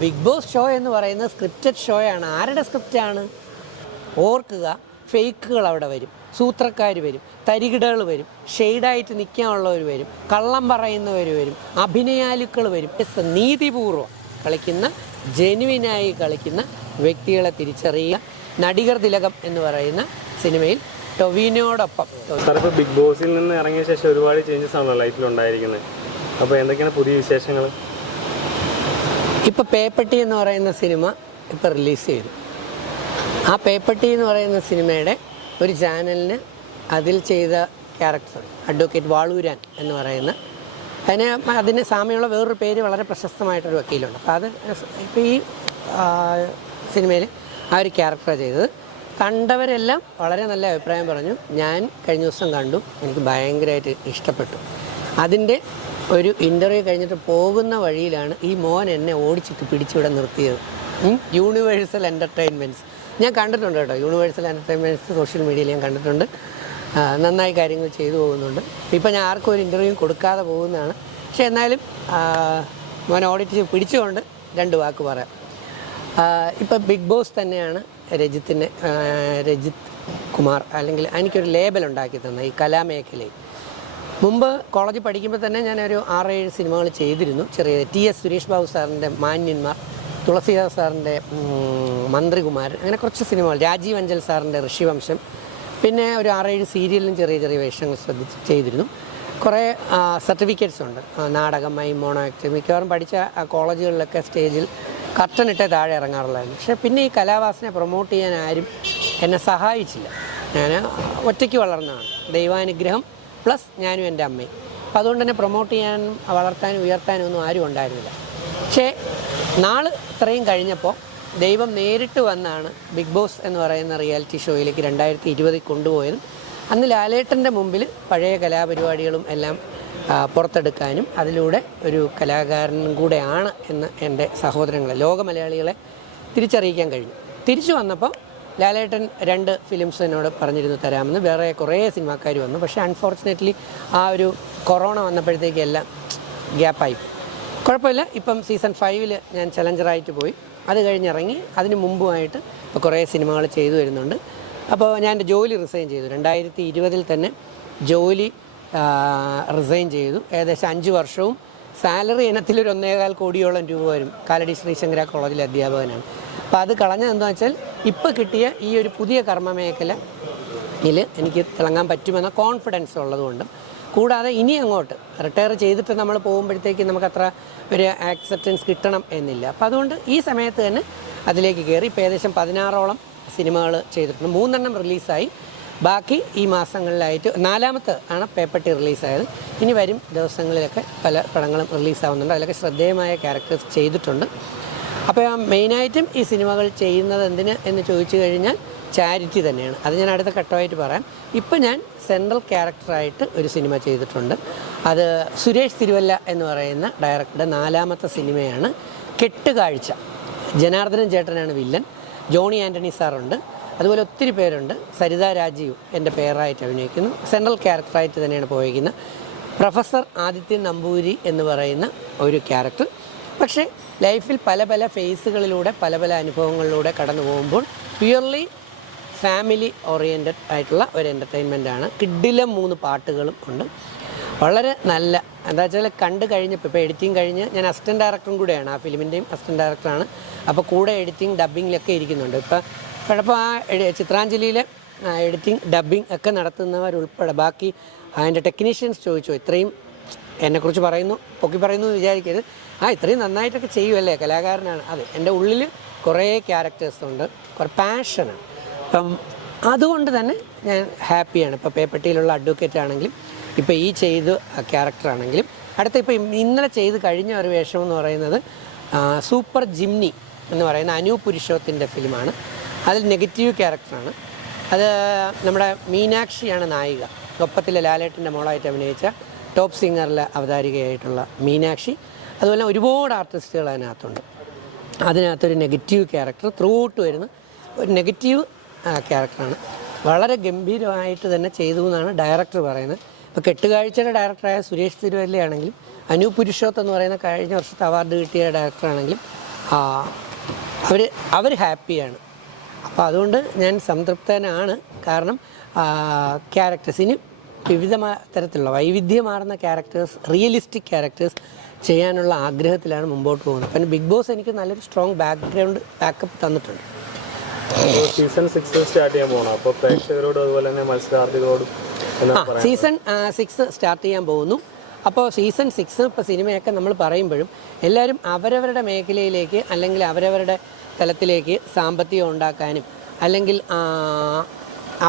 Big boss show എന്ന് പറയുന്നത് scripted ഷോയാണ്. ആരുടെ സ്ക്രിപ്റ്റാണ്? ഓർക്കുക, ഫേക്കുകൾ അവിടെ വരും, സൂത്രക്കാർ വരും, തരികിടകൾ വരും, ഷെയ്ഡായിട്ട് നിൽക്കാനുള്ളവർ വരും, കള്ളം പറയുന്നവർ വരും, അഭിനയാലുക്കൾ വരും. നീതിപൂർവ്വം കളിക്കുന്ന, ജെനുവിനായി കളിക്കുന്ന വ്യക്തികളെ തിരിച്ചറിയുക. നടികർ തിലകം എന്ന് പറയുന്ന സിനിമയിൽ ടൊവിനോടൊപ്പം ഇപ്പോൾ ബിഗ് ബോസിൽ നിന്ന് ഇറങ്ങിയ ശേഷം ഒരുപാട് ചേഞ്ചസ് ആണല്ലോ ലൈഫിൽ ഉണ്ടായിരിക്കുന്നത്. അപ്പോൾ എന്തൊക്കെയാണ് പുതിയ വിശേഷങ്ങൾ? ഇപ്പോൾ പേപ്പട്ടി എന്ന് പറയുന്ന സിനിമ ഇപ്പോൾ റിലീസ് ചെയ്തു. ആ പേപ്പട്ടി എന്ന് പറയുന്ന സിനിമയുടെ ഒരു ചാനലിന് അതിൽ ചെയ്ത ക്യാരക്ടർ അഡ്വക്കേറ്റ് വാളൂരാൻ എന്ന് പറയുന്ന അതിന് സാമ്യമുള്ള വേറൊരു പേര് വളരെ പ്രശസ്തമായിട്ടൊരു വക്കീലുണ്ട്. അപ്പോൾ അത് ഇപ്പോൾ ഈ സിനിമയിൽ ആ ഒരു ക്യാരക്ടറാണ് ചെയ്തത്. കണ്ടവരെല്ലാം വളരെ നല്ല അഭിപ്രായം പറഞ്ഞു. ഞാൻ കഴിഞ്ഞ ദിവസം കണ്ടു, എനിക്ക് ഭയങ്കരമായിട്ട് ഇഷ്ടപ്പെട്ടു. അതിൻ്റെ ഒരു ഇൻ്റർവ്യൂ കഴിഞ്ഞിട്ട് പോകുന്ന വഴിയിലാണ് ഈ മോൻ എന്നെ ഓടിച്ചിട്ട് പിടിച്ചിവിടെ നിർത്തിയത്. യൂണിവേഴ്സൽ എൻ്റർടൈൻമെൻറ്റ്സ് ഞാൻ കണ്ടിട്ടുണ്ട് കേട്ടോ. യൂണിവേഴ്സൽ എൻ്റർടൈൻമെൻറ്റ്സ് സോഷ്യൽ മീഡിയയിൽ ഞാൻ കണ്ടിട്ടുണ്ട്. നന്നായി കാര്യങ്ങൾ ചെയ്തു പോകുന്നുണ്ട്. ഇപ്പോൾ ഞാൻ ആർക്കും ഒരു ഇൻ്റർവ്യൂ കൊടുക്കാതെ പോകുന്നതാണ്. പക്ഷേ എന്നാലും മോൻ ഓടിച്ച് പിടിച്ചുകൊണ്ട് രണ്ട് വാക്ക് പറയാം. ഇപ്പോൾ ബിഗ് ബോസ് തന്നെയാണ് രജിത് കുമാർ അല്ലെങ്കിൽ എനിക്കൊരു ലേബൽ ഉണ്ടാക്കി തന്ന ഈ കലാമേഖലയിൽ. മുമ്പ് കോളേജിൽ പഠിക്കുമ്പോൾ തന്നെ ഞാനൊരു 6-7 സിനിമകൾ ചെയ്തിരുന്നു. ചെറിയ TS സുരേഷ് ബാബു സാറിൻ്റെ മാന്യന്മാർ, തുളസിദാസ് സാറിൻ്റെ മന്ത്രികുമാരൻ, അങ്ങനെ കുറച്ച് സിനിമകൾ, രാജീവ് അഞ്ചൽ സാറിൻ്റെ ഋഷിവംശം, പിന്നെ ഒരു 6-7 സീരിയലിലും ചെറിയ ചെറിയ വേഷങ്ങൾ ചെയ്തിരുന്നു. കുറേ സർട്ടിഫിക്കറ്റ്സ് ഉണ്ട്, നാടകം, മൈം, മോണോ ആക്ട്. മിക്കവാറും പഠിച്ച കോളേജുകളിലൊക്കെ സ്റ്റേജിൽ കർട്ടനിട്ടേ താഴെ ഇറങ്ങാറുള്ളായിരുന്നു. പക്ഷേ പിന്നെ ഈ കലാവാസനെ പ്രൊമോട്ട് ചെയ്യാൻ ആരും എന്നെ സഹായിച്ചില്ല. ഞാൻ ഒറ്റയ്ക്ക് വളർന്നതാണ്, ദൈവാനുഗ്രഹം പ്ലസ് ഞാനും എൻ്റെ അമ്മയും. അപ്പോൾ അതുകൊണ്ട് തന്നെ പ്രൊമോട്ട് ചെയ്യാനും വളർത്താനും ഉയർത്താനും ഒന്നും ആരും ഉണ്ടായിരുന്നില്ല. പക്ഷേ നാള് ഇത്രയും കഴിഞ്ഞപ്പോൾ ദൈവം നേരിട്ട് വന്നാണ് ബിഗ് ബോസ് എന്ന് പറയുന്ന റിയാലിറ്റി ഷോയിലേക്ക് 2020 കൊണ്ടുപോയതും. അന്ന് ലാലേട്ടൻ്റെ മുമ്പിൽ പഴയ കലാപരിപാടികളും എല്ലാം പുറത്തെടുക്കാനും അതിലൂടെ ഒരു കലാകാരനും കൂടെയാണ് എന്ന് എൻ്റെ സഹോദരങ്ങളെ, ലോക മലയാളികളെ തിരിച്ചറിയിക്കാൻ കഴിഞ്ഞു. തിരിച്ചു വന്നപ്പോൾ ലാലേട്ടൻ 2 ഫിലിംസ് എന്നോട് പറഞ്ഞിരുന്നു തരാമെന്ന്. വേറെ കുറേ സിനിമാക്കാർ വന്നു. പക്ഷേ അൺഫോർച്ചുനേറ്റ്ലി ആ ഒരു കൊറോണ വന്നപ്പോഴത്തേക്ക് എല്ലാം ഗ്യാപ്പായി. കുഴപ്പമില്ല, ഇപ്പം സീസൺ 5 ഞാൻ ചലഞ്ചറായിട്ട് പോയി. അത് കഴിഞ്ഞിറങ്ങി. അതിന് മുമ്പുമായിട്ട് ഇപ്പോൾ കുറേ സിനിമകൾ ചെയ്തു വരുന്നുണ്ട്. അപ്പോൾ ഞാൻ എൻ്റെ ജോലി റിസൈൻ ചെയ്തു. 2020 തന്നെ ജോലി റിസൈൻ ചെയ്തു. ഏകദേശം 5 വർഷവും സാലറി ഇനത്തിലൊരു 1.25 കോടിയോളം രൂപ വരും. കാലടി ശ്രീശങ്കര കോളേജിലെ അധ്യാപകനാണ്. അപ്പോൾ അത് കളഞ്ഞത് എന്താണെന്ന് വെച്ചാൽ ഇപ്പോൾ കിട്ടിയ ഈ ഒരു പുതിയ കർമ്മമേഖലയിൽ എനിക്ക് തിളങ്ങാൻ പറ്റുമെന്ന കോൺഫിഡൻസ് ഉള്ളതുകൊണ്ടും, കൂടാതെ ഇനി അങ്ങോട്ട് റിട്ടയർ ചെയ്തിട്ട് നമ്മൾ പോകുമ്പോഴത്തേക്ക് നമുക്കത്ര ഒരു ആക്സെപ്റ്റൻസ് കിട്ടണം എന്നില്ല. അപ്പോൾ അതുകൊണ്ട് ഈ സമയത്ത് തന്നെ അതിലേക്ക് കയറി. ഇപ്പോൾ ഏകദേശം 16ഓളം സിനിമകൾ ചെയ്തിട്ടുണ്ട്. 3 റിലീസായി. ബാക്കി ഈ മാസങ്ങളിലായിട്ട് 4ാമത്തെ ആണ് പേപ്പട്ടി റിലീസായത്. ഇനി വരും ദിവസങ്ങളിലൊക്കെ പല പടങ്ങളും റിലീസാവുന്നുണ്ട്. അതിലൊക്കെ ശ്രദ്ധേയമായ ക്യാരക്ടേഴ്സ് ചെയ്തിട്ടുണ്ട്. അപ്പോൾ മെയിനായിട്ടും ഈ സിനിമകൾ ചെയ്യുന്നത് എന്തിന് എന്ന് ചോദിച്ചു കഴിഞ്ഞാൽ ചാരിറ്റി തന്നെയാണ്. അത് ഞാൻ അടുത്ത ഘട്ടമായിട്ട് പറയാം. ഇപ്പം ഞാൻ സെൻട്രൽ ക്യാരക്ടറായിട്ട് ഒരു സിനിമ ചെയ്തിട്ടുണ്ട്. അത് സുരേഷ് തിരുവല്ല എന്ന് പറയുന്ന ഡയറക്ടറുടെ 4ാമത്തെ സിനിമയാണ്. കെട്ടുകാഴ്ച. ജനാർദ്ദനൻ ചേട്ടനാണ് വില്ലൻ. ജോണി ആൻ്റണി സാറുണ്ട്. അതുപോലെ ഒത്തിരി പേരുണ്ട്. സരിത രാജീവ് എൻ്റെ പേരായിട്ട് അഭിനയിക്കുന്നു. സെൻട്രൽ ക്യാരക്ടറായിട്ട് തന്നെയാണ് പോയിരിക്കുന്നത്. പ്രൊഫസർ ആദിത്യൻ നമ്പൂരി എന്ന് പറയുന്ന ഒരു ക്യാരക്ടർ. പക്ഷേ ലൈഫിൽ പല പല ഫേസുകളിലൂടെ പല പല അനുഭവങ്ങളിലൂടെ കടന്നു പോകുമ്പോൾ പ്യുവർലി ഫാമിലി ഓറിയൻറ്റഡ് ആയിട്ടുള്ള ഒരു എൻ്റർടൈൻമെൻറ്റാണ്. കിഡിലും 3 പാട്ടുകളും ഉണ്ട്. വളരെ നല്ല, എന്താ വെച്ചാൽ കണ്ടു കഴിഞ്ഞപ്പോൾ, ഇപ്പോൾ എഡിറ്റിംഗ് കഴിഞ്ഞ് ഞാൻ അസിസ്റ്റൻറ്റ് ഡയറക്ടറും കൂടെയാണ്, ആ ഫിലിമിൻ്റെയും അസിസ്റ്റൻറ്റ് ഡയറക്ടറാണ്. അപ്പോൾ കൂടെ എഡിറ്റിംഗ് ഡബ്ബിങ്ങിലൊക്കെ ഇരിക്കുന്നുണ്ട്. ഇപ്പോൾ ആ ചിത്രാഞ്ജലിയിലെ എഡിറ്റിംഗ് ഡബ്ബിങ് ഒക്കെ നടത്തുന്നവരുൾപ്പെടെ ബാക്കി അതിൻ്റെ ടെക്നീഷ്യൻസ് ചോദിച്ചു, ഇത്രയും എന്നെക്കുറിച്ച് പറയുന്നു, പൊക്കി പറയുന്നു എന്ന് വിചാരിക്കരുത്, ഇത്രയും നന്നായിട്ടൊക്കെ ചെയ്യുമല്ലേ, കലാകാരനാണ്. അത് എൻ്റെ ഉള്ളിൽ കുറേ ക്യാരക്ടേഴ്സ് ഉണ്ട്, കുറേ പാഷനാണ്. അപ്പം അതുകൊണ്ട് തന്നെ ഞാൻ ഹാപ്പിയാണ്. ഇപ്പോൾ പേപ്പട്ടിയിലുള്ള അഡ്വക്കേറ്റ് ആണെങ്കിലും, ഇപ്പോൾ ഈ ചെയ്ത ക്യാരക്ടറാണെങ്കിലും, അടുത്ത ഇപ്പോൾ ഇന്നലെ ചെയ്ത് കഴിഞ്ഞ ഒരു വേഷം എന്ന് പറയുന്നത് സൂപ്പർ ജിംനി എന്ന് പറയുന്ന അനു പുരുഷോത്തിൻ്റെ ഫിലിമാണ്. അതിൽ നെഗറ്റീവ് ക്യാരക്ടറാണ്. അത് നമ്മുടെ മീനാക്ഷിയാണ് നായിക. ഒപ്പത്തിലെ ലാലേട്ടൻ്റെ മോളായിട്ട് അഭിനയിച്ച ടോപ്പ് സിംഗറിലെ അവതാരികയായിട്ടുള്ള മീനാക്ഷി. അതുപോലെ ഒരുപാട് ആർട്ടിസ്റ്റുകൾ അതിനകത്തുണ്ട്. അതിനകത്തൊരു നെഗറ്റീവ് ക്യാരക്ടർ ത്രൂ ഔട്ട് വരുന്ന ഒരു നെഗറ്റീവ് ക്യാരക്ടറാണ്. വളരെ ഗംഭീരമായിട്ട് തന്നെ ചെയ്തു എന്നാണ് ഡയറക്ടർ പറയുന്നത്. ഇപ്പോൾ കെട്ടുകാഴ്ചയുടെ ഡയറക്ടറായ സുരേഷ് തിരുവല്ലയാണെങ്കിലും, അനു പുരുഷോത്ത് എന്ന് പറയുന്ന കഴിഞ്ഞ വർഷത്തെ അവാർഡ് കിട്ടിയ ഡയറക്ടറാണെങ്കിലും, അവർ ഹാപ്പിയാണ്. അപ്പോൾ അതുകൊണ്ട് ഞാൻ സംതൃപ്തനാണ്. കാരണം ക്യാരക്ടേഴ്സിന് വിവിധ തരത്തിലുള്ള വൈവിധ്യമാർന്ന ക്യാരക്ടേഴ്സ്, റിയലിസ്റ്റിക് ക്യാരക്ടേഴ്സ് ചെയ്യാനുള്ള ആഗ്രഹത്തിലാണ് മുമ്പോട്ട് പോകുന്നത്. പിന്നെ ബിഗ് ബോസ് എനിക്ക് നല്ലൊരു സ്ട്രോങ് ബാക്കപ്പ് തന്നിട്ടുണ്ട്. സീസൺ 6 സ്റ്റാർട്ട് ചെയ്യാൻ പോകണം. അപ്പോൾ പ്രേക്ഷകരോട് അതുപോലെ തന്നെ മത്സരാർത്ഥികളോടും സീസൺ 6 സ്റ്റാർട്ട് ചെയ്യാൻ പോകുന്നു. അപ്പോൾ സീസൺ 6 ഇപ്പോൾ സിനിമയൊക്കെ നമ്മൾ പറയുമ്പോഴും എല്ലാവരും അവരവരുടെ മേഖലയിലേക്ക് അല്ലെങ്കിൽ അവരവരുടെ തലത്തിലേക്ക് സാമ്പത്തികം ഉണ്ടാക്കാനും അല്ലെങ്കിൽ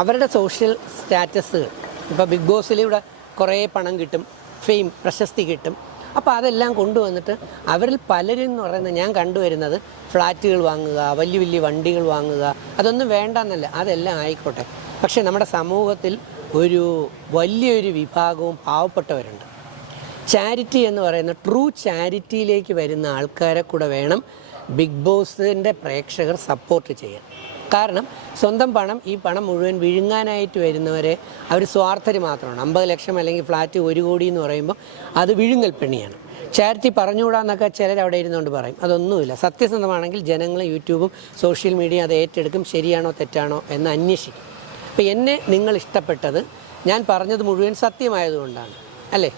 അവരുടെ സോഷ്യൽ സ്റ്റാറ്റസുകൾ, ഇപ്പോൾ ബിഗ് ബോസിലൂടെ കുറേ പണം കിട്ടും, ഫെയിം, പ്രശസ്തി കിട്ടും. അപ്പോൾ അതെല്ലാം കൊണ്ടുവന്നിട്ട് അവരിൽ പലരും എന്ന് പറയുന്നത് ഞാൻ കണ്ടുവരുന്നത് ഫ്ലാറ്റുകൾ വാങ്ങുക, വലിയ വലിയ വണ്ടികൾ വാങ്ങുക, അതൊന്നും വേണ്ടെന്നല്ല, അതെല്ലാം ആയിക്കോട്ടെ. പക്ഷേ നമ്മുടെ സമൂഹത്തിൽ ഒരു വലിയൊരു വിഭാഗവും പാവപ്പെട്ടവരുണ്ട്. ചാരിറ്റി എന്ന് പറയുന്ന ട്രൂ ചാരിറ്റിയിലേക്ക് വരുന്ന ആൾക്കാരെ കൂടെ വേണം ബിഗ് ബോസിൻ്റെ പ്രേക്ഷകർ സപ്പോർട്ട് ചെയ്യാൻ. കാരണം സ്വന്തം പണം, ഈ പണം മുഴുവൻ വിഴുങ്ങാനായിട്ട് വരുന്നവരെ അവർ സ്വാർത്ഥർ മാത്രമാണ്. 50 ലക്ഷം അല്ലെങ്കിൽ ഫ്ലാറ്റ് 1 കോടി എന്ന് പറയുമ്പോൾ അത് വിഴുങ്ങൽ പെണ്ണിയാണ്. ചാരിറ്റി പറഞ്ഞുകൂടാന്നൊക്കെ ചിലർ അവിടെ ഇരുന്നുകൊണ്ട് പറയും. അതൊന്നുമില്ല. സത്യസന്ധമാണെങ്കിൽ ജനങ്ങൾ, യൂട്യൂബും സോഷ്യൽ മീഡിയ അത് ഏറ്റെടുക്കും. ശരിയാണോ തെറ്റാണോ എന്ന് അന്വേഷിക്കും. അപ്പോൾ എന്നെ നിങ്ങൾ ഇഷ്ടപ്പെട്ടത് ഞാൻ പറഞ്ഞത് മുഴുവൻ സത്യമായതുകൊണ്ടാണ്, അല്ലേ?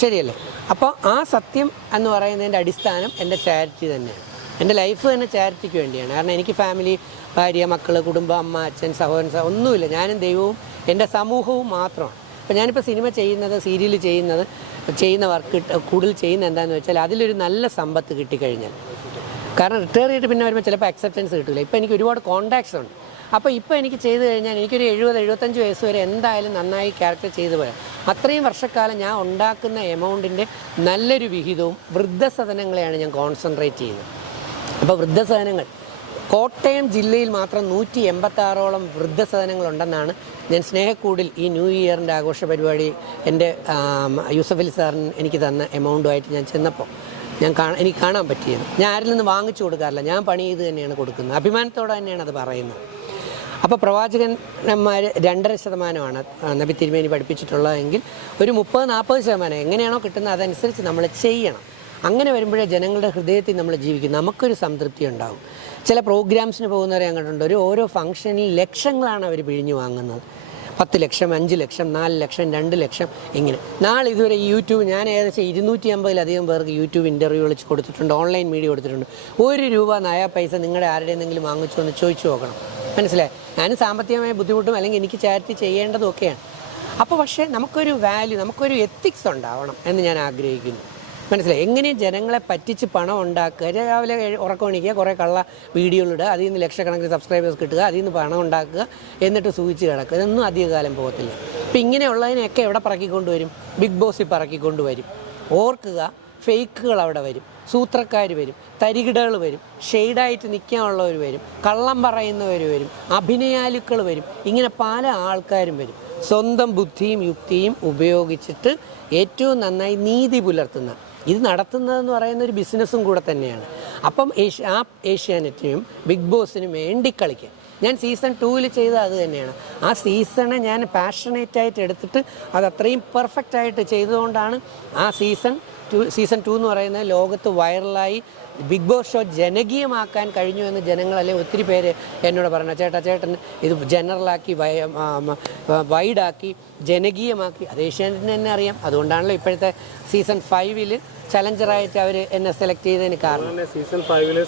ശരിയല്ലേ? അപ്പോൾ ആ സത്യം എന്ന് പറയുന്നതിൻ്റെ അടിസ്ഥാനം എൻ്റെ ചാരിറ്റി തന്നെയാണ്. എൻ്റെ ലൈഫ് തന്നെ ചാരിറ്റിക്ക് വേണ്ടിയാണ്. കാരണം എനിക്ക് ഫാമിലി, ഭാര്യ, മക്കൾ, കുടുംബം, അമ്മ, അച്ഛൻ, സഹോദരൻ, ഒന്നുമില്ല. ഞാനും ദൈവവും എൻ്റെ സമൂഹവും മാത്രമാണ്. അപ്പോൾ ഞാനിപ്പോൾ സിനിമ ചെയ്യുന്നത്, സീരിയൽ ചെയ്യുന്ന വർക്ക് കൂടുതൽ ചെയ്യുന്ന എന്താണെന്ന് വെച്ചാൽ അതിലൊരു നല്ല സമ്പത്ത് കിട്ടിക്കഴിഞ്ഞാൽ, കാരണം റിട്ടയർ ചെയ്തിട്ട് പിന്നെ വരുമ്പോൾ ചിലപ്പോൾ അക്സെപ്റ്റൻസ് കിട്ടില്ല. ഇപ്പോൾ എനിക്ക് ഒരുപാട് കോൺടാക്ട്സ് ഉണ്ട്. അപ്പോൾ ഇപ്പോൾ എനിക്ക് ചെയ്ത് കഴിഞ്ഞാൽ എനിക്കൊരു 70-75 വയസ്സ് വരെ എന്തായാലും നന്നായി ക്യാരക്ടർ ചെയ്തു പോയാൽ അത്രയും വർഷക്കാലം ഞാൻ ഉണ്ടാക്കുന്ന എമൗണ്ടിൻ്റെ നല്ലൊരു വിഹിതവും വൃദ്ധസദനങ്ങളെയാണ് ഞാൻ കോൺസെൻട്രേറ്റ് ചെയ്യുന്നത്. അപ്പോൾ വൃദ്ധസദനങ്ങൾ കോട്ടയം ജില്ലയിൽ മാത്രം 186ഓളം വൃദ്ധസദനങ്ങളുണ്ടെന്നാണ് ഞാൻ സ്നേഹക്കൂടിൽ ഈ ന്യൂ ഇയറിൻ്റെ ആഘോഷ പരിപാടി എൻ്റെ യൂസഫലി സാറിന് എനിക്ക് തന്ന എമൗണ്ടുമായിട്ട് ഞാൻ ചെന്നപ്പോൾ എനിക്ക് കാണാൻ പറ്റിയത്. ഞാൻ ആരിൽ നിന്ന് വാങ്ങിച്ചു കൊടുക്കാറില്ല, ഞാൻ പണി ചെയ്ത് തന്നെയാണ് കൊടുക്കുന്നത്. അഭിമാനത്തോടെ തന്നെയാണ് അത് പറയുന്നത്. അപ്പോൾ പ്രവാചകന്മാർ 2.5% നബി തിരുമേനി പഠിപ്പിച്ചിട്ടുള്ളതെങ്കിൽ ഒരു 30-40% എങ്ങനെയാണോ കിട്ടുന്നത് അതനുസരിച്ച് നമ്മൾ ചെയ്യണം. അങ്ങനെ വരുമ്പോഴേ ജനങ്ങളുടെ ഹൃദയത്തിൽ നമ്മൾ ജീവിക്കും, നമുക്കൊരു സംതൃപ്തി ഉണ്ടാകും. ചില പ്രോഗ്രാംസിന് പോകുന്നവരെ അങ്ങോട്ടുണ്ട്, ഓരോ ഫംഗ്ഷനിൽ ലക്ഷങ്ങളാണ് അവർ പിഴിഞ്ഞു വാങ്ങുന്നത്. 10 ലക്ഷം, 5 ലക്ഷം, 4 ലക്ഷം, 2 ലക്ഷം, ഇങ്ങനെ. നാളെ ഇതുവരെ യൂട്യൂബ് ഞാൻ ഏകദേശം 250-ലധികം പേർക്ക് യൂട്യൂബ് ഇൻ്റർവ്യൂ വിളിച്ച് കൊടുത്തിട്ടുണ്ട്, ഓൺലൈൻ മീഡിയ കൊടുത്തിട്ടുണ്ട്. 1 രൂപ നയാ പൈസ നിങ്ങളുടെ ആരുടെ എന്തെങ്കിലും വാങ്ങിച്ചു എന്ന് ചോദിച്ചു നോക്കണം. മനസ്സിലായി? ഞാൻ സാമ്പത്തികമായ ബുദ്ധിമുട്ടും അല്ലെങ്കിൽ എനിക്ക് ചാരിറ്റി ചെയ്യേണ്ടതും ഒക്കെയാണ്. അപ്പോൾ പക്ഷേ നമുക്കൊരു വാല്യൂ, നമുക്കൊരു എത്തിക്സ് ഉണ്ടാവണം എന്ന് ഞാൻ ആഗ്രഹിക്കുന്നു. മനസ്സിലായി? എങ്ങനെയും ജനങ്ങളെ പറ്റിച്ച് പണം ഉണ്ടാക്കുക, രാവിലെ ഉറക്കമണിക്കുക, കുറേ കള്ള വീഡിയോകളിടുക, അതിൽ നിന്ന് ലക്ഷക്കണക്കിന് സബ്സ്ക്രൈബേഴ്സ് കിട്ടുക, അതിൽ നിന്ന് പണം ഉണ്ടാക്കുക, എന്നിട്ട് സൂചിച്ച് കിടക്കുക, ഇതൊന്നും അധികകാലം പോകത്തില്ല. അപ്പോൾ ഇങ്ങനെയുള്ളതിനെയൊക്കെ എവിടെ പറക്കിക്കൊണ്ടുവരും? ബിഗ് ബോസിൽ പറക്കിക്കൊണ്ടുവരും. ഓർക്കുക, ഫേക്കുകൾ അവിടെ വരും, സൂത്രക്കാർ വരും, തരികിടകൾ വരും, ഷെയ്ഡായിട്ട് നിൽക്കാനുള്ളവർ വരും, കള്ളം പറയുന്നവർ വരും, അഭിനയാലുക്കൾ വരും, ഇങ്ങനെ പല ആൾക്കാരും വരും. സ്വന്തം ബുദ്ധിയും യുക്തിയും ഉപയോഗിച്ചിട്ട് ഏറ്റവും നന്നായി നീതി പുലർത്തുന്ന, ഇത് നടത്തുന്നതെന്ന് പറയുന്ന ഒരു ബിസിനസ്സും കൂടെ തന്നെയാണ്. അപ്പം ഏഷ്യാനെറ്റിനും ബിഗ് ബോസിനും വേണ്ടി കളിക്കാൻ ഞാൻ സീസൺ 2 ചെയ്തത് അത് തന്നെയാണ്. ആ സീസണെ ഞാൻ പാഷനേറ്റായിട്ട് എടുത്തിട്ട് അത് അത്രയും പെർഫെക്റ്റായിട്ട് ചെയ്തുകൊണ്ടാണ് ആ സീസൺ 2 എന്ന് പറയുന്നത് ലോകത്ത് വൈറലായി ബിഗ് ബോസ് ഷോ ജനകീയമാക്കാൻ കഴിഞ്ഞു എന്ന് ജനങ്ങളല്ലേ ഒത്തിരി പേര് എന്നോട് പറഞ്ഞു. ചേട്ടൻ ഇത് ജനറലാക്കി വൈഡാക്കി ജനകീയമാക്കി. അത് ഏഷ്യാനെറ്റിന് തന്നെ അറിയാം. അതുകൊണ്ടാണല്ലോ ഇപ്പോഴത്തെ സീസൺ 5 ചലഞ്ചറായിട്ട് അവർ എന്നെ സെലക്ട് ചെയ്തതിന് കാരണം. സീസൺ 5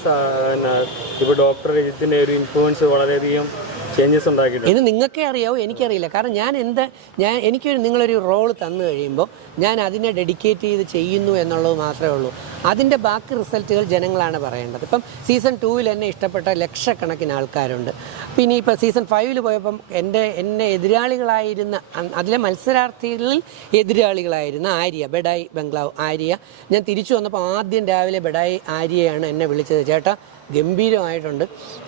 ഇപ്പോൾ ഡോക്ടർ രജിത്തിൻ്റെ ഒരു ഇൻഫ്ലുവൻസ് വളരെയധികം ചേഞ്ചസ് ഉണ്ടാക്കിയിട്ടുണ്ട്. ഇത് നിങ്ങൾക്കേ അറിയാവൂ, എനിക്കറിയില്ല. കാരണം നിങ്ങളൊരു റോൾ തന്നു കഴിയുമ്പോൾ ഞാൻ അതിനെ ഡെഡിക്കേറ്റ് ചെയ്ത് ചെയ്യുന്നു എന്നുള്ളത് മാത്രമേ ഉള്ളൂ. അതിൻ്റെ ബാക്കി റിസൾട്ടുകൾ ജനങ്ങളാണ് പറയേണ്ടത്. ഇപ്പം സീസൺ 2 എന്നെ ഇഷ്ടപ്പെട്ട ലക്ഷക്കണക്കിന് ആൾക്കാരുണ്ട്. പിന്നെ ഇപ്പോൾ സീസൺ 5 പോയപ്പം എന്നെ എതിരാളികളായിരുന്ന, അതിലെ മത്സരാർത്ഥികളിൽ എതിരാളികളായിരുന്ന ആര്യ, ബെഡായി ബംഗ്ലാവ് ആര്യ, ഞാൻ തിരിച്ചു വന്നപ്പോൾ ആദ്യം രാവിലെ ബെഡായി ആര്യയാണ് എന്നെ വിളിച്ചത്. ചേട്ടാ ഗംഭീരമായിട്ടുണ്ട്,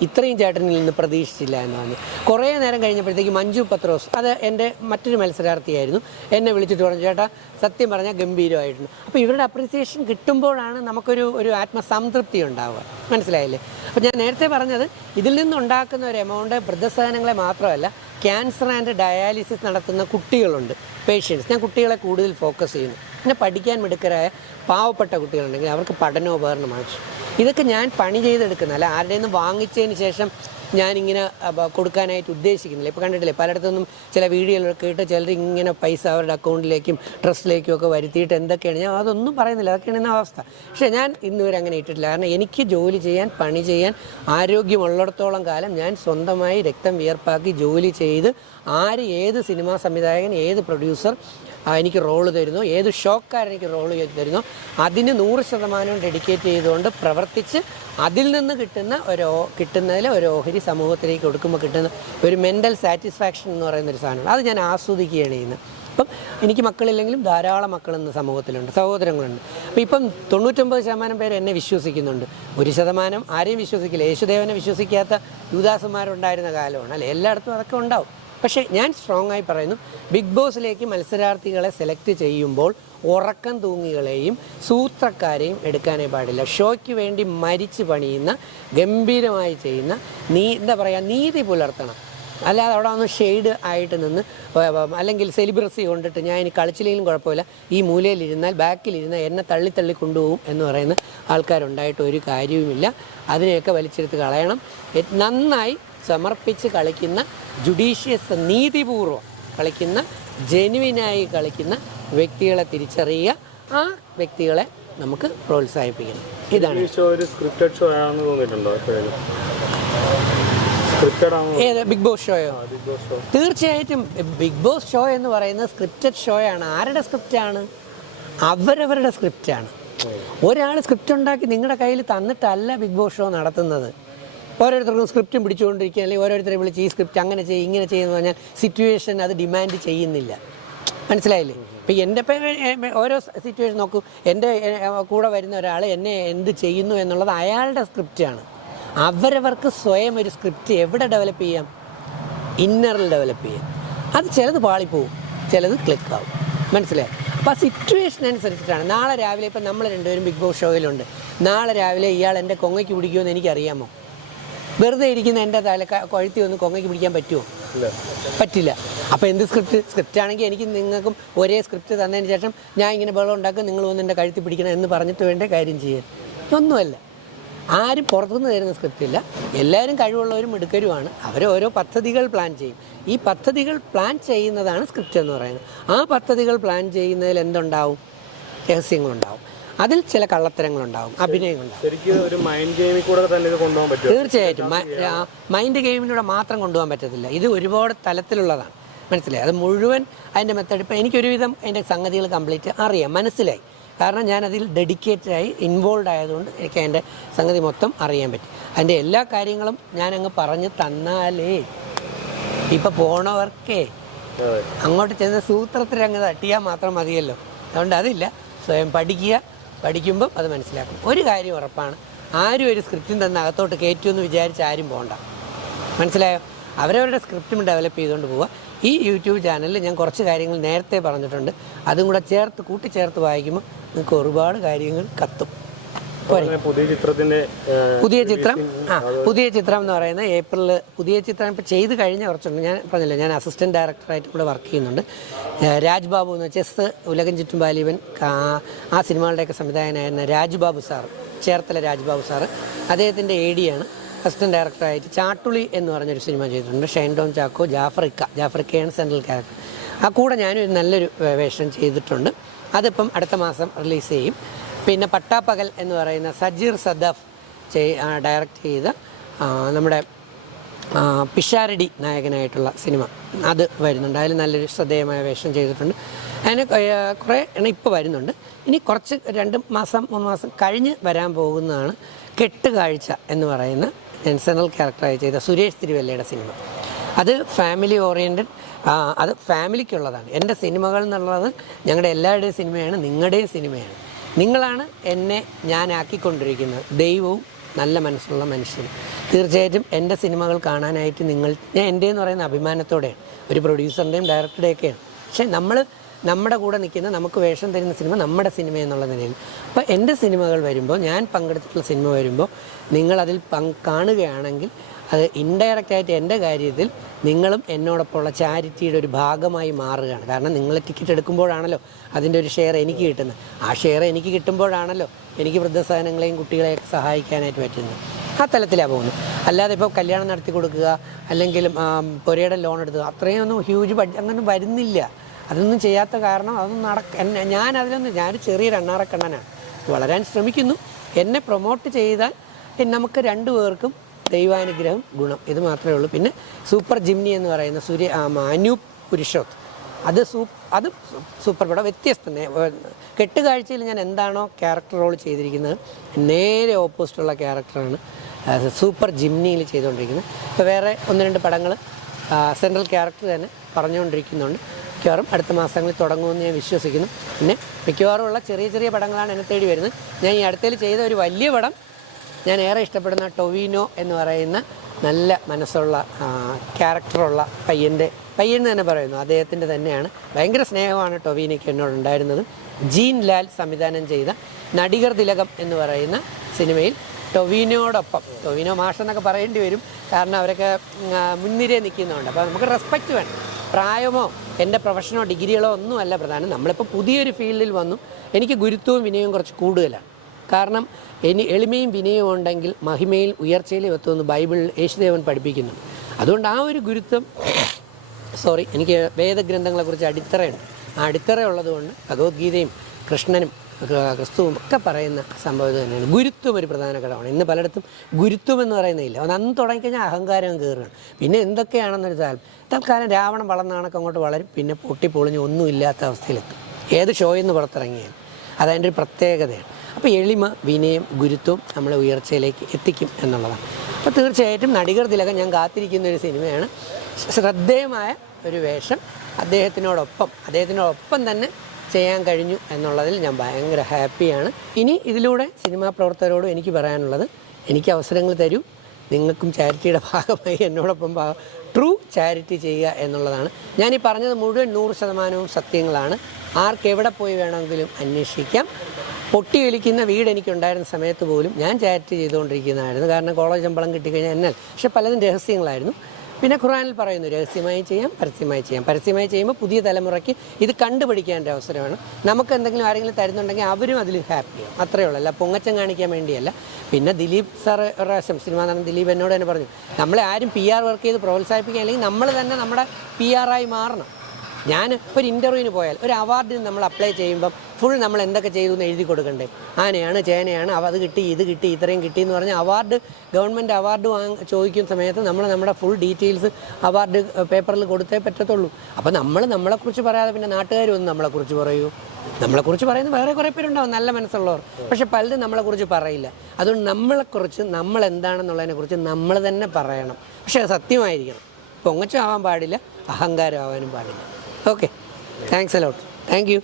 ഇത്രയും ചേട്ടനിൽ നിന്ന് പ്രതീക്ഷിച്ചില്ല എന്ന് പറഞ്ഞു. കുറേ നേരം കഴിഞ്ഞപ്പോഴത്തേക്ക് മഞ്ജു പത്രോസ്, അത് എൻ്റെ മറ്റൊരു മത്സരാർത്ഥിയായിരുന്നു, എന്നെ വിളിച്ചിട്ട് പറഞ്ഞു ചേട്ടാ സത്യം പറഞ്ഞാൽ ഗംഭീരമായിട്ടുണ്ട്. അപ്പോൾ ഇവരുടെ അപ്രിസിയേഷൻ കിട്ടുമ്പോഴാണ് നമുക്കൊരു ആത്മസംതൃപ്തി ഉണ്ടാവുക. മനസ്സിലായില്ലേ? അപ്പോൾ ഞാൻ നേരത്തെ പറഞ്ഞത് ഇതിൽ നിന്നുണ്ടാക്കുന്ന ഒരു എമൗണ്ട് വൃദ്ധസദനങ്ങളെ മാത്രമല്ല, ക്യാൻസർ ആൻഡ് ഡയാലിസിസ് നടത്തുന്ന കുട്ടികളുണ്ട്, പേഷ്യൻസ്. ഞാൻ കുട്ടികളെ കൂടുതൽ ഫോക്കസ് ചെയ്യുന്നു. പിന്നെ പഠിക്കാൻ മിടുക്കരായ പാവപ്പെട്ട കുട്ടികളുണ്ടെങ്കിൽ അവർക്ക് പഠനോപകരണം ആവശ്യം. ഇതൊക്കെ ഞാൻ പണി ചെയ്തെടുക്കുന്ന, അല്ല ആരുടെ നിന്ന് വാങ്ങിച്ചതിന് ശേഷം ഞാനിങ്ങനെ കൊടുക്കാനായിട്ട് ഉദ്ദേശിക്കുന്നില്ല. ഇപ്പോൾ കണ്ടിട്ടില്ലേ പലയിടത്തുനിന്നും ചില വീഡിയോകളൊക്കെ ഇട്ട് ചിലർ ഇങ്ങനെ പൈസ അവരുടെ അക്കൗണ്ടിലേക്കും ട്രസ്റ്റിലേക്കും ഒക്കെ വരുത്തിയിട്ട് എന്തൊക്കെയാണ്, ഞാൻ അതൊന്നും പറയുന്നില്ല, അതൊക്കെയാണ് ഇന്ന അവസ്ഥ. പക്ഷേ ഞാൻ ഇന്നുവരെ അങ്ങനെ ഇട്ടിട്ടില്ല. കാരണം എനിക്ക് ജോലി ചെയ്യാൻ, പണി ചെയ്യാൻ, ആരോഗ്യമുള്ളിടത്തോളം കാലം ഞാൻ സ്വന്തമായി രക്തം വിയർപ്പാക്കി ജോലി ചെയ്ത് ഏത് സിനിമാ സംവിധായകൻ, ഏത് പ്രൊഡ്യൂസർ എനിക്ക് റോള് തരുന്നു, ഏത് ഷോക്കാരൻ എനിക്ക് റോള് തരുന്നു, അതിന് 100% ഡെഡിക്കേറ്റ് ചെയ്തുകൊണ്ട് പ്രവർത്തിച്ച് അതിൽ നിന്ന് കിട്ടുന്നതിൽ ഒരു ഓഹരി സമൂഹത്തിലേക്ക് കൊടുക്കുമ്പോൾ കിട്ടുന്ന ഒരു മെൻ്റൽ സാറ്റിസ്ഫാക്ഷൻ എന്ന് പറയുന്നൊരു സാധനമാണ്. അത് ഞാൻ ആസ്വദിക്കുകയാണ് ചെയ്യുന്നത്. അപ്പം എനിക്ക് മക്കളില്ലെങ്കിലും ധാരാളം മക്കളിന്ന് സമൂഹത്തിലുണ്ട്, സഹോദരങ്ങളുണ്ട്. അപ്പോൾ ഇപ്പം 99% പേര് എന്നെ വിശ്വസിക്കുന്നുണ്ട്. 1% ആരെയും വിശ്വസിക്കില്ല. യേശുദേവനെ വിശ്വസിക്കാത്ത യൂദാസുമാരുണ്ടായിരുന്ന കാലമാണ്, അല്ലേ? എല്ലായിടത്തും അതൊക്കെ ഉണ്ടാവും. പക്ഷേ ഞാൻ സ്ട്രോങ് ആയി പറയുന്നു, ബിഗ് ബോസിലേക്ക് മത്സരാർത്ഥികളെ സെലക്ട് ചെയ്യുമ്പോൾ ഉറക്കം തൂങ്ങികളെയും സൂത്രക്കാരെയും എടുക്കാനേ പാടില്ല. ഷോയ്ക്ക് വേണ്ടി മരിച്ച് പണിയുന്ന, ഗംഭീരമായി ചെയ്യുന്ന, നീതി പുലർത്തണം. അല്ലാതെ അവിടെ ഒന്ന് ഷെയ്ഡ് ആയിട്ട് നിന്ന് അല്ലെങ്കിൽ സെലിബ്രസി കൊണ്ടിട്ട് ഞാൻ ഇനി കളിച്ചില്ലെങ്കിലും കുഴപ്പമില്ല, ഈ മൂലയിലിരുന്നാൽ ബാക്കിലിരുന്നാൽ എന്നെ തള്ളി കൊണ്ടുപോകും എന്ന് പറയുന്ന ആൾക്കാരുണ്ടായിട്ട് ഒരു കാര്യവുമില്ല. അതിനെയൊക്കെ വലിച്ചെടുത്ത് കളയണം. നന്നായി സമർപ്പിച്ച് കളിക്കുന്ന, ജുഡീഷ്യസ് നീതിപൂർവ്വം കളിക്കുന്ന, ജെനുവിനായി കളിക്കുന്ന വ്യക്തികളെ തിരിച്ചറിയുക, ആ വ്യക്തികളെ നമുക്ക് പ്രോത്സാഹിപ്പിക്കണം. ഇതാണ്. ഏത് ബിഗ് ബോസ് ഷോയോ? തീർച്ചയായിട്ടും ബിഗ് ബോസ് ഷോ എന്ന് പറയുന്നത് സ്ക്രിപ്റ്റഡ് ഷോയാണ്. ആരുടെ സ്ക്രിപ്റ്റാണ്? അവരവരുടെ സ്ക്രിപ്റ്റാണ്. ഒരാൾ സ്ക്രിപ്റ്റ് ഉണ്ടാക്കി നിങ്ങളുടെ കയ്യിൽ തന്നിട്ടല്ല ബിഗ് ബോസ് ഷോ നടത്തുന്നത്. ഓരോരുത്തർക്കും സ്ക്രിപ്റ്റും പിടിച്ചുകൊണ്ടിരിക്കുക, അല്ലെങ്കിൽ ഓരോരുത്തരെ വിളിച്ച് ഈ സ്ക്രിപ്റ്റ് അങ്ങനെ ചെയ്യും, ഇങ്ങനെ ചെയ്യുമെന്ന് പറഞ്ഞാൽ സിറ്റുവേഷൻ അത് ഡിമാൻഡ് ചെയ്യുന്നില്ല. മനസ്സിലായില്ലേ? ഇപ്പം എൻ്റെ ഓരോ സിറ്റുവേഷൻ നോക്കൂ, എൻ്റെ കൂടെ വരുന്ന ഒരാൾ എന്നെ എന്ത് ചെയ്യുന്നു എന്നുള്ളത് അയാളുടെ സ്ക്രിപ്റ്റാണ്. അവരവർക്ക് സ്വയം ഒരു സ്ക്രിപ്റ്റ് എവിടെ ഡെവലപ്പ് ചെയ്യാം? ഇന്നറിൽ ഡെവലപ്പ് ചെയ്യാം. അത് ചിലത് പാളിപ്പോവും, ചിലത് ക്ലിക്കാവും. മനസ്സിലായി? അപ്പോൾ ആ സിറ്റുവേഷൻ അനുസരിച്ചിട്ടാണ്. നാളെ രാവിലെ ഇപ്പം നമ്മൾ രണ്ടുപേരും ബിഗ് ബോസ് ഷോയിലുണ്ട്. നാളെ രാവിലെ ഇയാൾ എൻ്റെ കൊങ്ങയ്ക്ക് പിടിക്കുമെന്ന് എനിക്കറിയാമോ? വെറുതെ ഇരിക്കുന്ന എൻ്റെ കൊഴുത്തി ഒന്ന് കൊങ്ങയ്ക്ക് പിടിക്കാൻ പറ്റുമോ? പറ്റില്ല. അപ്പോൾ എന്ത് സ്ക്രിപ്റ്റ് ആണെങ്കിൽ എനിക്ക് നിങ്ങൾക്കും ഒരേ സ്ക്രിപ്റ്റ് തന്നതിന് ശേഷം ഞാൻ ഇങ്ങനെ ബഹളം ഉണ്ടാക്കും, നിങ്ങൾ വന്ന് എൻ്റെ കഴുത്തി പിടിക്കണം എന്ന് പറഞ്ഞിട്ട് വേണ്ട കാര്യം ചെയ്യാൻ. ഒന്നുമല്ല. ആരും പുറത്തുനിന്ന് തരുന്ന സ്ക്രിപ്റ്റ് ഇല്ല. എല്ലാവരും കഴിവുള്ളവരും മിടുക്കരുമാണ്. അവർ ഓരോ പദ്ധതികൾ പ്ലാൻ ചെയ്യും. ഈ പദ്ധതികൾ പ്ലാൻ ചെയ്യുന്നതാണ് സ്ക്രിപ്റ്റ് എന്ന് പറയുന്നത്. ആ പദ്ധതികൾ പ്ലാൻ ചെയ്യുന്നതിൽ എന്തുണ്ടാവും? രഹസ്യങ്ങളുണ്ടാവും. അതിൽ ചില കള്ളത്തരങ്ങളുണ്ടാവും, അഭിനയങ്ങളുണ്ടാവും. തീർച്ചയായിട്ടും മൈൻഡ് ഗെയിമിലൂടെ മാത്രം കൊണ്ടുപോകാൻ പറ്റത്തില്ല. ഇത് ഒരുപാട് തലത്തിലുള്ളതാണ്. മനസ്സിലായി? അത് മുഴുവൻ അതിൻ്റെ മെത്തേഡ്. ഇപ്പം എനിക്കൊരുവിധം അതിൻ്റെ സംഗതികൾ കംപ്ലീറ്റ് അറിയാം, മനസ്സിലായി. കാരണം ഞാനതിൽ ഡെഡിക്കേറ്റഡായി ഇൻവോൾവ് ആയതുകൊണ്ട് എനിക്ക് അതിൻ്റെ സംഗതി മൊത്തം അറിയാൻ പറ്റും. അതിൻ്റെ എല്ലാ കാര്യങ്ങളും ഞാനങ്ങ് പറഞ്ഞ് തന്നാലേ ഇപ്പം പോണവർക്കേ അങ്ങോട്ട് ചെന്ന് സൂത്രത്തിൽ അങ്ങ് തട്ടിയാൽ മാത്രം മതിയല്ലോ. അതുകൊണ്ട് അതില്ല. സ്വയം പഠിക്കുമ്പം അത് മനസ്സിലാക്കും. ഒരു കാര്യം ഉറപ്പാണ്, ആരും ഒരു സ്ക്രിപ്റ്റും തന്നെ അകത്തോട്ട് കയറ്റുമെന്ന് വിചാരിച്ച് ആരും പോകണ്ട. മനസ്സിലായോ? അവരവരുടെ സ്ക്രിപ്റ്റും ഡെവലപ്പ് ചെയ്തുകൊണ്ട് പോവുക. ഈ യൂട്യൂബ് ചാനലിൽ ഞാൻ കുറച്ച് കാര്യങ്ങൾ നേരത്തെ പറഞ്ഞിട്ടുണ്ട്. അതും കൂടെ കൂട്ടിച്ചേർത്ത് വായിക്കുമ്പോൾ നിങ്ങൾക്ക് ഒരുപാട് കാര്യങ്ങൾ കത്തും. പുതിയ ചിത്രം എന്ന് പറയുന്നത് ഏപ്രിൽ. പുതിയ ചിത്രം ഇപ്പോൾ ചെയ്ത് കഴിഞ്ഞ കുറച്ചുണ്ട്. ഞാൻ പറഞ്ഞില്ല, ഞാൻ അസിസ്റ്റൻറ്റ് ഡയറക്ടറായിട്ട് കൂടെ വർക്ക് ചെയ്യുന്നുണ്ട്. രാജ്ബാബു എന്ന് ചെസ് ഉലകം ചുറ്റും ബാലിവൻ ആ സിനിമകളുടെയൊക്കെ സംവിധായകനായിരുന്ന രാജ്ബാബു സാറ്, ചേർത്തല രാജ്ബാബു സാറ്, അദ്ദേഹത്തിൻ്റെ AD ആണ്. അസിസ്റ്റൻറ്റ് ഡയറക്ടറായിട്ട് ചാട്ടുളി എന്ന് പറഞ്ഞൊരു സിനിമ ചെയ്തിട്ടുണ്ട്. ഷൈൻ ടോം ചാക്കോ, ജാഫ്രിക്കയാണ് സെൻട്രൽ ക്യാരക്ടർ. ആ കൂടെ ഞാനൊരു നല്ലൊരു വേഷം ചെയ്തിട്ടുണ്ട്. അതിപ്പം അടുത്ത മാസം റിലീസ് ചെയ്യും. പിന്നെ പട്ടാപ്പകൽ എന്ന് പറയുന്ന സജീർ സദഫ് ഡയറക്റ്റ് ചെയ്ത നമ്മുടെ പിഷാരടി നായകനായിട്ടുള്ള സിനിമ അത് വരുന്നുണ്ട്. അതിൽ നല്ലൊരു ശ്രദ്ധേയമായ വേഷം ചെയ്തിട്ടുണ്ട്. അതിന് കുറേ ഇപ്പോൾ വരുന്നുണ്ട്. ഇനി കുറച്ച് 2 മാസം 3 മാസം കഴിഞ്ഞ് വരാൻ പോകുന്നതാണ് കെട്ടുകാഴ്ച എന്ന് പറയുന്ന സെൻട്രൽ ക്യാരക്ടറായി ചെയ്ത സുരേഷ് തിരുവല്ലയുടെ സിനിമ. അത് ഫാമിലി ഓറിയൻറ്റഡ്, അത് ഫാമിലിക്കുള്ളതാണ്. എൻ്റെ സിനിമകൾ എന്നുള്ളത് ഞങ്ങളുടെ എല്ലാവരുടെയും സിനിമയാണ്, നിങ്ങളുടെയും സിനിമയാണ്. നിങ്ങളാണ് എന്നെ ഞാനാക്കിക്കൊണ്ടിരിക്കുന്നത്. ദൈവവും നല്ല മനസ്സുള്ള മനുഷ്യനും. തീർച്ചയായിട്ടും എൻ്റെ സിനിമകൾ കാണാനായിട്ട് ഞാൻ എൻ്റെ എന്ന് പറയുന്ന അഭിമാനത്തോടെയാണ്, ഒരു പ്രൊഡ്യൂസറിൻ്റെയും ഡയറക്ടറുടെയൊക്കെയാണ്. പക്ഷേ നമ്മൾ നമ്മുടെ കൂടെ നിൽക്കുന്ന നമുക്ക് വേഷം തരുന്ന സിനിമ നമ്മുടെ സിനിമ എന്നുള്ള നിലയിൽ. അപ്പോൾ എൻ്റെ സിനിമകൾ വരുമ്പോൾ, ഞാൻ പങ്കെടുത്തിട്ടുള്ള സിനിമ വരുമ്പോൾ നിങ്ങളതിൽ കാണുകയാണെങ്കിൽ അത് ഇൻഡയറക്റ്റായിട്ട് എൻ്റെ കാര്യത്തിൽ നിങ്ങളും എന്നോടൊപ്പമുള്ള ചാരിറ്റിയുടെ ഒരു ഭാഗമായി മാറുകയാണ്. കാരണം നിങ്ങൾ ടിക്കറ്റ് എടുക്കുമ്പോഴാണല്ലോ അതിൻ്റെ ഒരു ഷെയർ എനിക്ക് കിട്ടുന്നത്. ആ ഷെയർ എനിക്ക് കിട്ടുമ്പോഴാണല്ലോ എനിക്ക് വൃദ്ധസദനങ്ങളെയും കുട്ടികളെയൊക്കെ സഹായിക്കാനായിട്ട് പറ്റുന്നത്. ആ തലത്തിലാണ് പോകുന്നത്. അല്ലാതെ ഇപ്പോൾ കല്യാണം നടത്തി കൊടുക്കുക, അല്ലെങ്കിൽ പുരയുടെ ലോൺ എടുക്കുക, അത്രയൊന്നും ഹ്യൂജ് അങ്ങനെ വരുന്നില്ല. അതൊന്നും ചെയ്യാത്ത കാരണം അതൊന്നും ഞാനൊരു ചെറിയൊരു അണ്ണാറക്കണ്ണനാണ്. വളരാൻ ശ്രമിക്കുന്നു. എന്നെ പ്രൊമോട്ട് ചെയ്താൽ നമുക്ക് രണ്ടുപേർക്കും ദൈവാനുഗ്രഹം, ഗുണം, ഇത് മാത്രമേ ഉള്ളൂ. പിന്നെ സൂപ്പർ ജിംനി എന്ന് പറയുന്ന അനൂപ് പുരുഷോത്ത്, അത് സൂപ്പർ പടം. വ്യത്യസ്തം. കെട്ടുകാഴ്ചയിൽ ഞാൻ എന്താണോ ക്യാരക്ടർ റോൾ ചെയ്തിരിക്കുന്നത് നേരെ ഓപ്പോസിറ്റുള്ള ക്യാരക്ടറാണ് സൂപ്പർ ജിംനിയിൽ ചെയ്തുകൊണ്ടിരിക്കുന്നത്. ഇപ്പോൾ വേറെ 1-2 പടങ്ങൾ സെൻട്രൽ ക്യാരക്ടർ തന്നെ പറഞ്ഞുകൊണ്ടിരിക്കുന്നുണ്ട്. മിക്കവാറും അടുത്ത മാസങ്ങളിൽ തുടങ്ങുമെന്ന് ഞാൻ വിശ്വസിക്കുന്നു. പിന്നെ മിക്കവാറും ഉള്ള ചെറിയ ചെറിയ പടങ്ങളാണ് എന്നെ തേടി വരുന്നത്. ഞാൻ ഈ അടുത്തതിൽ ചെയ്ത ഒരു വലിയ പടം, ഞാൻ ഏറെ ഇഷ്ടപ്പെടുന്ന ടൊവിനോ എന്ന് പറയുന്ന നല്ല മനസ്സുള്ള ക്യാരക്ടറുള്ള പയ്യൻ തന്നെ പറയുന്നു, അദ്ദേഹത്തിൻ്റെ തന്നെയാണ്. ഭയങ്കര സ്നേഹമാണ് ടൊവിനോയ്ക്ക് എന്നോടുണ്ടായിരുന്നത്. ജീൻ ലാൽ സംവിധാനം ചെയ്ത നടികർ തിലകം എന്ന് പറയുന്ന സിനിമയിൽ ടൊവിനോടൊപ്പം, ടൊവിനോ മാഷെന്നൊക്കെ പറയേണ്ടി വരും, കാരണം അവരൊക്കെ മുൻനിരയെ നിൽക്കുന്നുണ്ട്. അപ്പോൾ നമുക്ക് റെസ്പെക്റ്റ് വേണം. പ്രായമോ എൻ്റെ പ്രൊഫഷനോ ഡിഗ്രികളോ ഒന്നുമല്ല പ്രധാനം. നമ്മളിപ്പോൾ പുതിയൊരു ഫീൽഡിൽ വന്നു. എനിക്ക് ഗുരുത്വവും വിനയവും കുറച്ച് കൂടുതലാണ്. കാരണം എളിമയും വിനയവും ഉണ്ടെങ്കിൽ മഹിമയിൽ ഉയർച്ചയിൽ എത്തുമെന്ന് ബൈബിളിൽ യേശുദേവൻ പഠിപ്പിക്കുന്നു. അതുകൊണ്ട് ആ ഒരു ഗുരുത്വം, എനിക്ക് വേദഗ്രന്ഥങ്ങളെക്കുറിച്ച് അടിത്തറയുണ്ട്. ആ അടിത്തറ ഉള്ളതുകൊണ്ട് ഭഗവത്ഗീതയും കൃഷ്ണനും ക്രിസ്തുവും ഒക്കെ പറയുന്ന സംഭവം തന്നെയാണ്. ഗുരുത്വം ഒരു പ്രധാന ഘടകമാണ്. ഇന്ന് പലയിടത്തും ഗുരുത്വം എന്ന് പറയുന്നില്ല. അന്ന് തുടങ്ങിക്കഴിഞ്ഞാൽ അഹങ്കാരം കയറുകയാണ്. പിന്നെ എന്തൊക്കെയാണെന്നൊരു തൽക്കാലം രാവണം വളർന്ന കണക്ക് അങ്ങോട്ട് വളരും. പിന്നെ പൊട്ടിപ്പൊളിഞ്ഞ് ഒന്നുമില്ലാത്ത അവസ്ഥയിലെത്തും ഏത് ഷോയിൽ നിന്ന് പുറത്തിറങ്ങിയാൽ. അതതിൻ്റെ ഒരു പ്രത്യേകതയാണ്. അപ്പോൾ എളിമ, വിനയം, ഗുരുത്വം നമ്മളെ ഉയർച്ചയിലേക്ക് എത്തിക്കും എന്നുള്ളതാണ്. അപ്പോൾ തീർച്ചയായിട്ടും നടികർ തിലകം ഞാൻ കാത്തിരിക്കുന്ന ഒരു സിനിമയാണ്. ശ്രദ്ധേയമായ ഒരു വേഷം അദ്ദേഹത്തിനോടൊപ്പം തന്നെ ചെയ്യാൻ കഴിഞ്ഞു എന്നുള്ളതിൽ ഞാൻ ഭയങ്കര ഹാപ്പിയാണ്. ഇനി ഇതിലൂടെ സിനിമാ പ്രവർത്തകരോടും എനിക്ക് പറയാനുള്ളത്, എനിക്ക് അവസരങ്ങൾ തരൂ, നിങ്ങൾക്കും ചാരിറ്റിയുടെ ഭാഗമായി എന്നോടൊപ്പം ട്രൂ ചാരിറ്റി ചെയ്യുക എന്നുള്ളതാണ്. ഞാനീ പറഞ്ഞത് മുഴുവൻ 100% സത്യങ്ങളാണ്. ആർക്കെവിടെ പോയി വേണമെങ്കിലും അന്വേഷിക്കാം. പൊട്ടിയൊലിക്കുന്ന വീട് എനിക്കുണ്ടായിരുന്ന സമയത്ത് പോലും ഞാൻ ചാരിറ്റി ചെയ്തുകൊണ്ടിരിക്കുന്നതായിരുന്നു. കാരണം കോളേജ് ശമ്പളം കിട്ടിക്കഴിഞ്ഞാൽ എന്നാൽ, പക്ഷെ പലതും രഹസ്യങ്ങളായിരുന്നു. പിന്നെ ഖുർആനിൽ പറയുന്നു രഹസ്യമായി ചെയ്യാം, പരസ്യമായി ചെയ്യാം. പരസ്യമായി ചെയ്യുമ്പോൾ പുതിയ തലമുറയ്ക്ക് ഇത് കണ്ടുപിടിക്കേണ്ട അവസരമാണ്. നമുക്ക് എന്തെങ്കിലും ആരെങ്കിലും തരുന്നുണ്ടെങ്കിൽ അവരും അതിൽ ഹാപ്പിയാവും. അത്രയേ ഉള്ളൂ. അല്ല പൊങ്ങച്ചം കാണിക്കാൻ വേണ്ടിയല്ല. പിന്നെ ദിലീപ് സാർ ഒരു പ്രാവശ്യം, സിനിമാ നടൻ ദിലീപ് എന്നോട് തന്നെ പറഞ്ഞു, നമ്മളെ ആരും PR വർക്ക് ചെയ്ത് പ്രോത്സാഹിപ്പിക്കാൻ, അല്ലെങ്കിൽ നമ്മൾ തന്നെ നമ്മുടെ PR ആയി മാറണം. ഞാൻ ഒരു ഇൻ്റർവ്യൂവിന് പോയാൽ, ഒരു അവാർഡിന് നമ്മൾ അപ്ലൈ ചെയ്യുമ്പം ഫുൾ നമ്മൾ എന്തൊക്കെ ചെയ്തു എന്ന് എഴുതി കൊടുക്കണ്ടേ? ആനയാണ്, ചേനയാണ്, അത് കിട്ടി, ഇത് കിട്ടി, ഇത്രയും കിട്ടി എന്ന് പറഞ്ഞാൽ ഗവൺമെൻറ് അവാർഡ് ചോദിക്കുന്ന സമയത്ത് നമ്മൾ നമ്മുടെ ഫുൾ ഡീറ്റെയിൽസ് അവാർഡ് പേപ്പറിൽ കൊടുത്തേ പറ്റത്തുള്ളൂ. അപ്പോൾ നമ്മളെക്കുറിച്ച് പറയാതെ പിന്നെ നാട്ടുകാരൊന്നും നമ്മളെക്കുറിച്ച് പറയൂ. നമ്മളെക്കുറിച്ച് പറയുന്ന വേറെ കുറേ പേരുണ്ടാവും നല്ല മനസ്സുള്ളവർ, പക്ഷെ പലരും നമ്മളെക്കുറിച്ച് പറയില്ല. അതുകൊണ്ട് നമ്മളെക്കുറിച്ച്, നമ്മൾ എന്താണെന്നുള്ളതിനെക്കുറിച്ച് നമ്മൾ തന്നെ പറയണം. പക്ഷേ അത് സത്യമായിരിക്കണം. പൊങ്ങച്ചം ആവാൻ പാടില്ല, അഹങ്കാരം ആവാനും പാടില്ല. Okay, thanks a lot. Thank you.